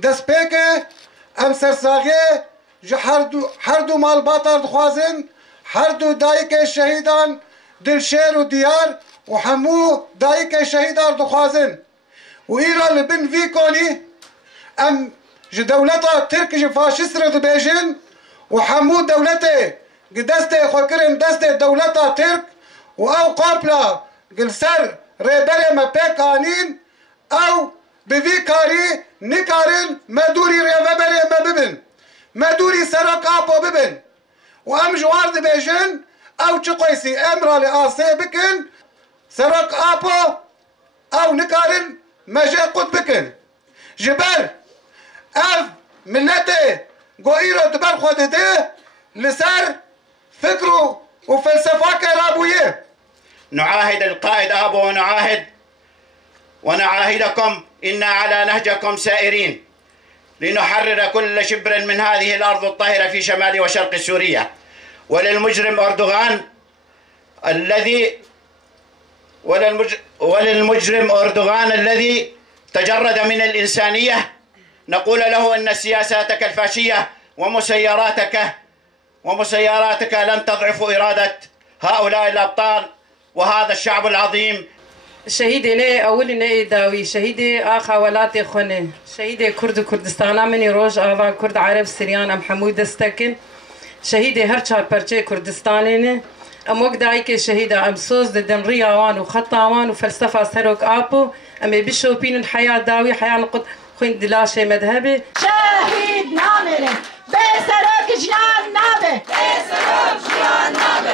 دست پێکێ ئەم سەرساغێ ji herdû malbatar dixwazin herdû dayîkê şehîdan Dilşêr û Diyar û hemû dayîkê şehîdar dixwazin û îra li bin vî konî em ji dewleta Tirk ji faşîst re dibêjin û hemû dewletê gi destê xwe kirin destê dewleta Tirk û ew kompla li ser rêberê me pêk anîn ew bi vî karî nikarin medûrî rêveberê me bibin medûrî serok apo bibin û em ji war dibêjin ew çi qoysî emra li asê bikin serok apo ew nikarin me jê qut bikin ji ber ev milletê got îro di ber xwe didê li ser fikr û felsefakê rabûyê. نعاهد القائد آبو ونعاهدكم إنا على نهجكم سائرين لنحرر كل شبر من هذه الأرض الطاهرة في شمال وشرق سوريا وللمجرم أردوغان الذي تجرد من الإنسانية نقول له أن سياساتك الفاشية ومسيراتك لن تضعف إرادة هؤلاء الأبطال وهذا الشعب العظيم. شهيدي نه أولي نه داوي شهيدي آخا ولاتي خونه شهيدي كرد كردستانا مني روج آوا كرد عرب سريان أم حمود دستكن شهيدي هر چار پرچه كردستاني نه أم وقت داي كي شهيدة أم سوز ددن رياوان وخطاوان وفلسفة سروك آبو أم بيشو بين الحياة داوي حياة نقد خوين دلاشي مذهبي شهيد نامره بسرك جنان نابه بسرك جنان نابه